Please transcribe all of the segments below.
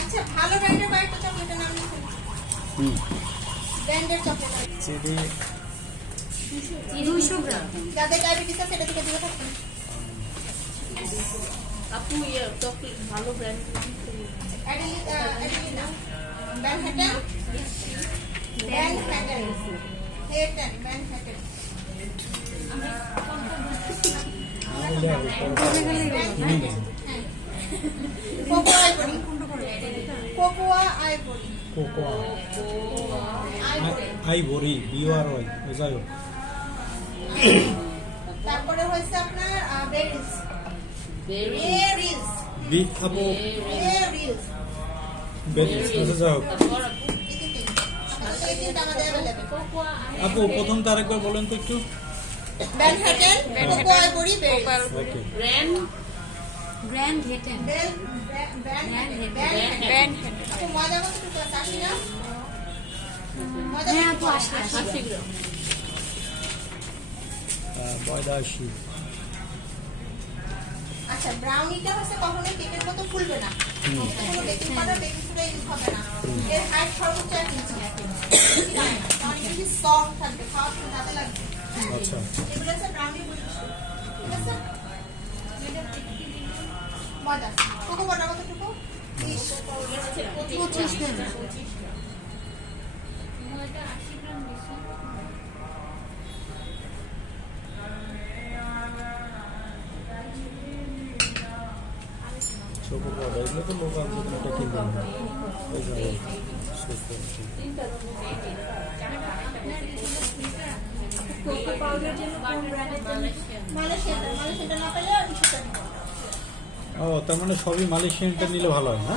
আচ্ছা ভালো ব্র্যান্ডের কয়েকটা চকলেটের নাম লিখুন। ব্র্যান্ডের চকলেট চিনি 200 গ্রাম। যাদের ডায়াবেটিস আছে এটা থেকে দূরে থাকবেন। আপু ইয়ে চকলেট ভালো ব্র্যান্ড অ্যাডিলিনা ম্যানহাটন হেটন Manhattan cocoa ivory cocoa ivory B O R Y যাই হোক। তারপরে হয়েছে আপনার বেরিজ আপু বেরিজ যাই হোক। আপু প্রথমটা আরেকবার বলেন তো একটু। ম্যানহাটন কোকোয়া আইভরি বেরিজ ওকে। গ্র্যান্ড হেটেন। আপু মজা মতো টুকু আসি না মজা হ্যাঁ আপু মতো 80 গ্রাম। ময়দা 80। আচ্ছা ব্রাউনিটা হচ্ছে কখনোই কেকের মতো ফুলবে না, এটা কোনো baking powder baking soda use হবে না, এর হাইট সর্বোচ্চ 1 ইঞ্চি অনেক বেশি সফট থাকবে, খাওয়ার সময় দাঁতে লাগবে। আচ্ছা এগুলো হচ্ছে ব্রাউনি বলিস, ঠিক আছে? মজা কোকো বাটার কতটুকু 25 গ্রাম। ছোট পড়া এগুলো তো লোকাল এটা কিনবে না। ওই যাই হোক। কোকো পাউডার জন্য কোন ব্র্যান্ডের জন্য মালয়েশিয়ানটা না পেলে আর কিছুটা নিতে হবে। ও তার মানে সবই মালয়েশিয়ানটা নিলে ভালো হয় না?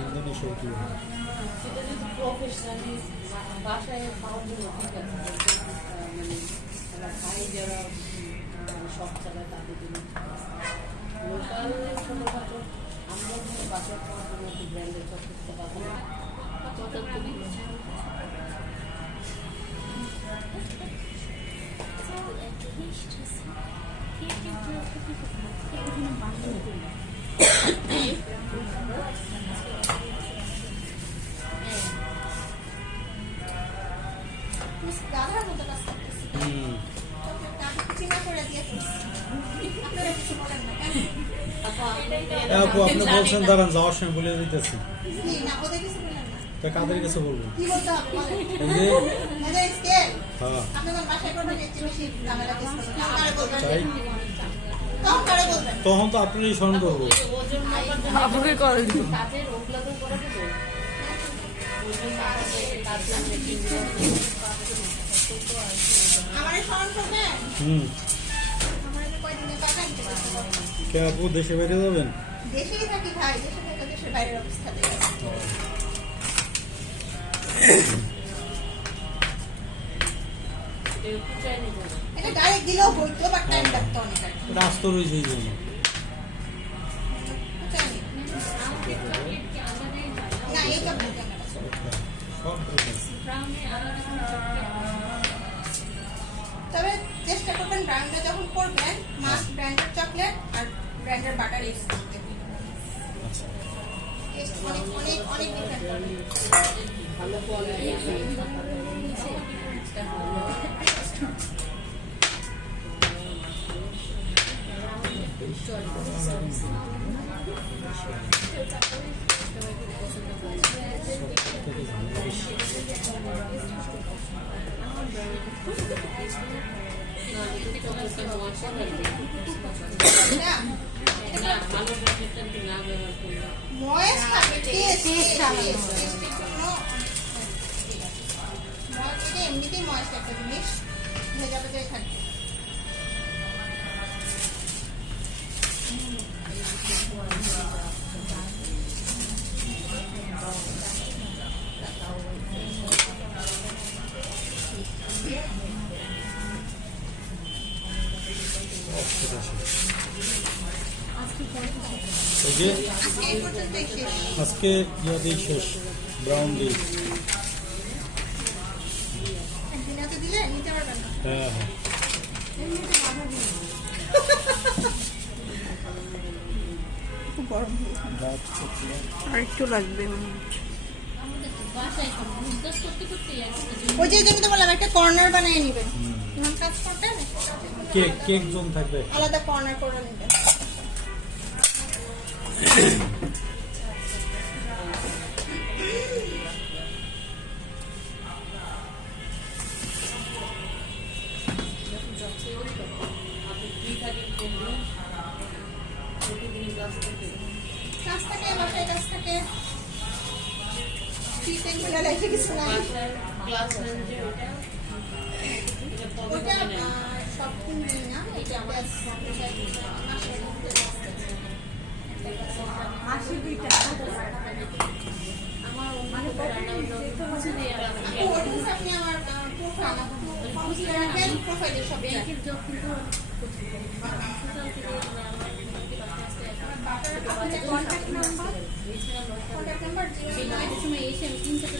ইন্দোনেশিয়া কি বাসায় খাওয়ার জন্য ঠিক আছে, মানে ভাই যারা সব চালায় তাদের জন্য লোকাল ছোটখাটো আমরা বাসায় খাওয়ার জন্য একটু ব্র্যান্ডের চকলেটটা পাবো না। গাধার মতো কাজ করতেছি, চিনা করে দিয়ে আপনারা কিছু বলেন না কেন? আপু আপনি বলছেন দাঁড়ান যাওয়ার সময় বলে দিতেছি। না ওদের কিছু বলেন না, তা কাদের কাছে বলবো? কি বলতে হবে বলেন। এই যে মেজাজ স্কেল হ্যাঁ আপনাদের বাসায় করবেন, এর চেয়ে বেশি ঝামেলা করতে হবে না, কারে বলবেন চাই তখন কারে বলবেন। তখন তো আপনারই স্মরণ করবো। আপুকে করে দিও। আমারে স্মরণ করবেন, আমার কয়দিনের টাকা নিতে পারবেন। কে আপু দেশে বাইরে যাবেন? দেশেই থাকি ভাই, দেশে থেকে দেশের বাইরের অবস্থা দেখে এটা ডাইরেক্ট দিলেও হইতো, বাট টাইম লাগতো অনেক আর কি। রাস্তা রয়েছে এই জন্য। না এই চকলেট কেন? সব তবে চেষ্টা করবেন ব্র্যান্ডটা যখন করবেন মাস্ট ব্র্যান্ডের চকলেট আর ব্র্যান্ডের বাটার ইউজ করতে। আচ্ছা টেস্ট অনেক অনেক অনেক ডিফারেন্ট হবে। ভালো কোয়ালিটি ময়েস থাকে টেস্ট আলাদা। এটা এমনিতেই ময়েস একটা জিনিস, ভেজা ভেজাই থাকবে। এই যে আজকে এই পর্যন্তই শেষ। আজকে ইয়াতেই শেষ, ব্রাউন দিয়ে। একদিন এত দিলে নিতে পারবেন না। হ্যাঁ হ্যাঁ, খুব গরম রাত করতে আর একটু লাগবে আমাদের তো বাসায় সব বুঝদাস করতে করতে ওই যে যেটা বললাম একটা কর্নার বানিয়ে নেবেন যখন কাজ করবেন কেক কেক জোন থাকবে। আলাদা কর্নার করে নেবেন। আপনি ফ্রি থাকেন করবেন প্রতিদিন ক্লাস করতে কাজ থাকে বাসায় কাজ থাকে ফ্রি টাইম বলে লাইফে কিছু নাই। বাসায় ক্লাস নেন যে ওটা এটা তবে ওটা করে নেন সব দিন দিই না এটা ব্যাস মাসে দুইটা আমার মানে রান্না হচ্ছে যে আপনি আমার প্রোফাইলে সব ব্যাংকের জব কিন্তু কন্ট্যাক্ট নাম্বার সেই নয়টার সময় এসে আমি 3 থেকে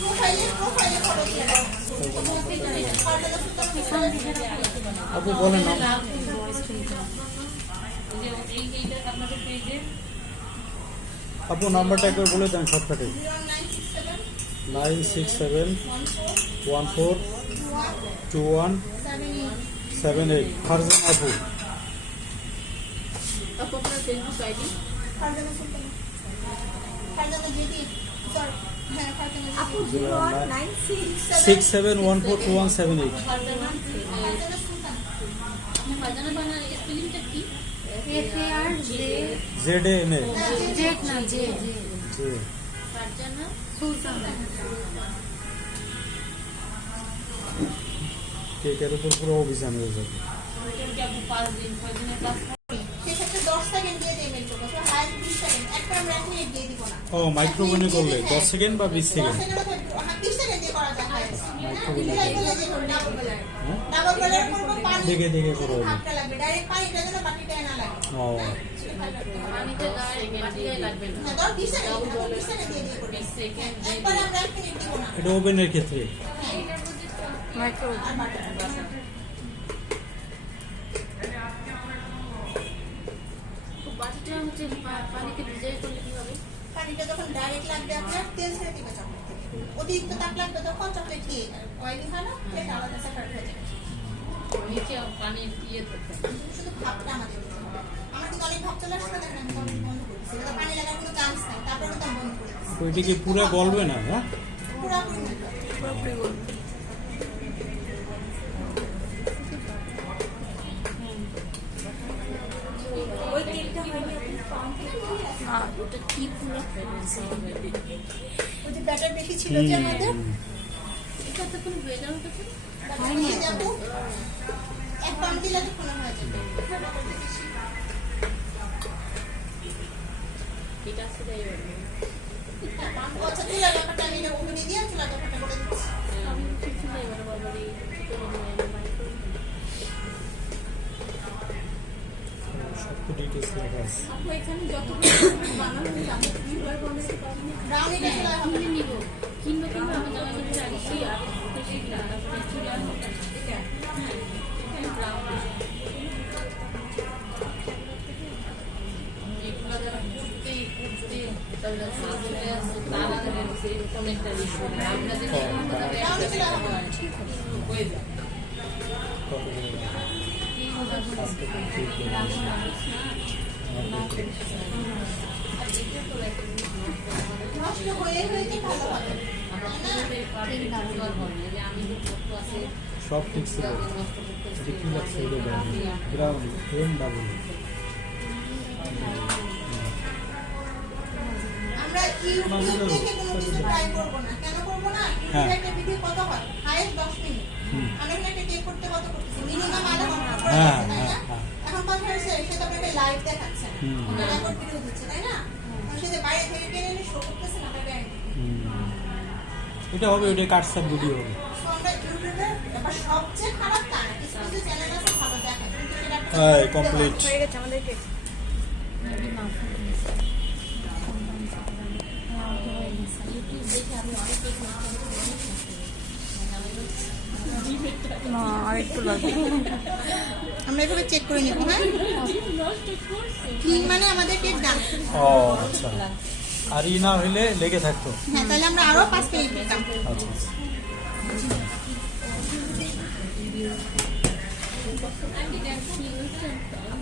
প্রোফাইলে ফটো দিয়ে দাও। আপু বলেন না, আপনাদের পেজে আপু নাম্বারটা একবার বলে দেন শর্টকাটে। 0967 967-1421-78 ফারজান আপু। আপনার Facebook ID Farzana Sultana Farzana JD sorry হ্যাঁ ফারজানা আপু 67142178। ফারজানা সুলতানা ফারজানা বানা স্পেলিংটা কি ZANA ফারজানা কেকের উপর পুরো অভিযান হয়ে যাবে। ওইটাকে আপনি 5 দিন 6 দিনের ক্লাস সেক্ষেত্রে 10 সেকেন্ড দিয়ে দিয়ে মেল করবো হাই 20 সেকেন্ড একবার আমরা 1 মিনিট দিয়ে দিব না। ও মাইক্রোফোনে করলে 10 সেকেন্ড বা 20 10 সেকেন্ড। সেকেন্ড 20 সেকেন্ড দিয়ে করা যায় হাই ডাবল বেলার হ্যাঁ? ডাবল বেলার করবো পানি দেখে দেখে করো। হাফটা লাগবে ডাইরেক্ট পানিটা যেন বাকিটা না লাগে। ও পানিতে গায়ে লাগবে না না 20 সেকেন্ড 20 সেকেন্ড দিয়ে দিয়ে করবে 20 সেকেন্ড একবার আমরা 1 মিনিট দিব না। এটা ওভেনের ক্ষেত্রে। মাইক্রো আর বাটার বাটিটা হচ্ছে পানিতে ভিজিয়ে করলে কি হবে পানিটা যখন ডাইরেক্ট লাগবে আপনার তেল ছেড়ে দিবে চকলেট থেকে। অতিরিক্ত তাপ লাগবে তখন চকলেট কি অয়েলি হয় না এটা আলাদা সেপারেট হয়ে যাবে। নিচে পানির থাকতে শুধু ভাবটা আমাদের দিতে হবে। আমার কিন্তু অনেক ভাব চলে আসলে দেখেন আমি তখন বন্ধ করেছি এটা পানি লাগার কোনো চান্স নাই তারপরে তো আমি বন্ধ করে দিচ্ছি ওইটা কি পুরো গলবে না? হ্যাঁ, পুরোপুরি বলবে। ওটা কি পুরো ওই যে ব্যাটার বেশি ছিল যে আমাদের এটা তো কোনো হয়ে যাওয়ার কথা হয়নি যাবো এক পাউন্ড দিলে তখন হয়ে যাবে। এটা আছে তাই আচ্ছা চুলা ব্যাপারটা আমি ওভেনে দিয়ে চুলা ব্যাপারটা করে দিচ্ছি। আমি কিছু নাই মানে বাবারই সব তো ডিটেলস লেখা আছে। আপু এখানে যতগুলো বানানো হয়েছে আমি কিভাবে বানাতে পারবো ব্রাউনিটা চুলা হবে কিনে নিব কিনবো কিনবো আমি জামা কাপড় আনিছি আর বেশি চুলা ব্রাউনি চুলা হবে আজকে তো ঠিক নষ্ট হয়ে হয়ে কি ভালো হবে সব ঠিক ছিল। এটা কি লাগছে? এটা ব্রাউন ডাবল। আমরা ইউটিউব দেখে কোনো কিছু ট্রাই করবো না কেন করবো না ইউটিউবে একটা ভিডিও কত হয় হাইয়েস্ট 10 মিনিট আমরা এখানে একটা কেক করতে কত করতেছি মিনিমাম আধা ঘন্টা করে হ্যাঁ, তাই না হ্যাঁ। এখন কথা হচ্ছে সে তো আপনাকে লাইভ দেখাচ্ছে না রেকর্ড ভিডিও দিচ্ছে তাই না সে যে বাইরে থেকে কিনে এনে শো করতেছে না এটা গ্যারান্টি এটা হবে, ওটা কাটসাপ ভিডিও হবে। সো আমরা ইউটিউবে আবার সবচেয়ে খারাপ তা না কিছু কিছু চ্যানেল আছে ভালো দেখায় কিন্তু সেটা হ্যাঁ, কমপ্লিট। হয়ে গেছে আমাদের কেক না আর একটু লাগবে। আমরা এভাবে চেক করে নিব। হ্যাঁ, ক্লিন মানে আমাদের কেক ডান। ও আচ্ছা, আর ই না হইলে লেগে থাকতো। হ্যাঁ, তাহলে আমরা আরো 5 মিনিট দিতাম। আচ্ছা